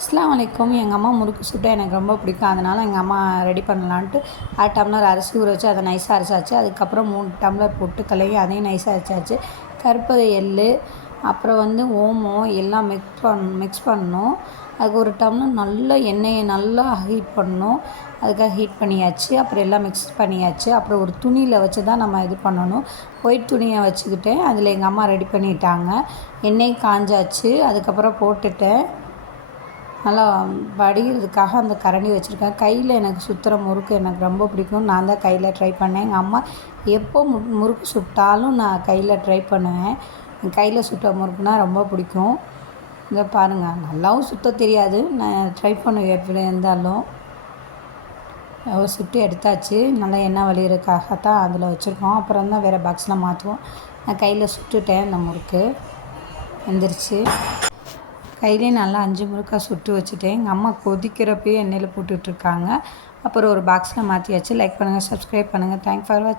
அஸ்ஸலாமு அலைக்கும். எங்கள் அம்மா முறுக்கு சுட்ட எனக்கு ரொம்ப பிடிக்கும். அதனால் எங்கள் அம்மா ரெடி பண்ணலான்ட்டு 1/2 டம்ளர் அரிசி ஊற வச்சு அதை நைஸாக அரைச்சாச்சு. அதுக்கப்புறம் 3 டம்ளர் பொட்டுக்கல்லையும் அதையும் நைஸாக அரைச்சாச்சு. கருப்பு எள், அப்புறம் ஓமம் எல்லாம் மிக்ஸ் பண்ணணும். அதுக்கு 1 டம்ளர் நல்லா எண்ணெயை நல்லா ஹீட் பண்ணணும். அதுக்காக ஹீட் பண்ணியாச்சு. அப்புறம் எல்லாம் மிக்ஸ் பண்ணியாச்சு. அப்புறம் ஒரு துணியில் வச்சு தான் நம்ம இது பண்ணணும். ஒயிட் துணியை வச்சுக்கிட்டேன். அதில் எங்கள் அம்மா ரெடி பண்ணிட்டாங்க. எண்ணெய் காஞ்சாச்சு. அதுக்கப்புறம் போட்டுட்டேன். நல்லா வடிகிறதுக்காக அந்த கரண்டி வச்சுருக்கேன். கையில் எனக்கு சுற்றுற முறுக்கு எனக்கு ரொம்ப பிடிக்கும். நான் தான் கையில் ட்ரை பண்ணேன். எங்கள் அம்மா எப்போ முறுக்கு சுட்டாலும் நான் கையில் ட்ரை பண்ணுவேன். கையில் சுட்ட முறுக்குனா ரொம்ப பிடிக்கும். இதை பாருங்கள், நல்லாவும் சுத்த தெரியாது. நான் ட்ரை பண்ணுவேன் எப்படி இருந்தாலும். சுட்டு எடுத்தாச்சு. நல்லா எண்ணெய் வலிகிறதுக்காக தான் அதில் வச்சுருக்கோம். அப்புறம் தான் வேறு பாக்ஸில் மாற்றுவோம். நான் கையில் சுட்டுட்டேன். அந்த முறுக்கு வந்துருச்சு. கையிலே நல்லா 5 முறுக்காக சுட்டு வச்சுட்டேன். எங்கள் அம்மா கொதிக்கிறப்பயே எண்ணெயில் போட்டுட்ருக்காங்க. அப்புறம் ஒரு பாக்ஸில் மாற்றியாச்சு. லைக் பண்ணுங்கள், சப்ஸ்கிரைப் பண்ணுங்கள். தேங்க்ஸ் ஃபார் வாட்சிங்.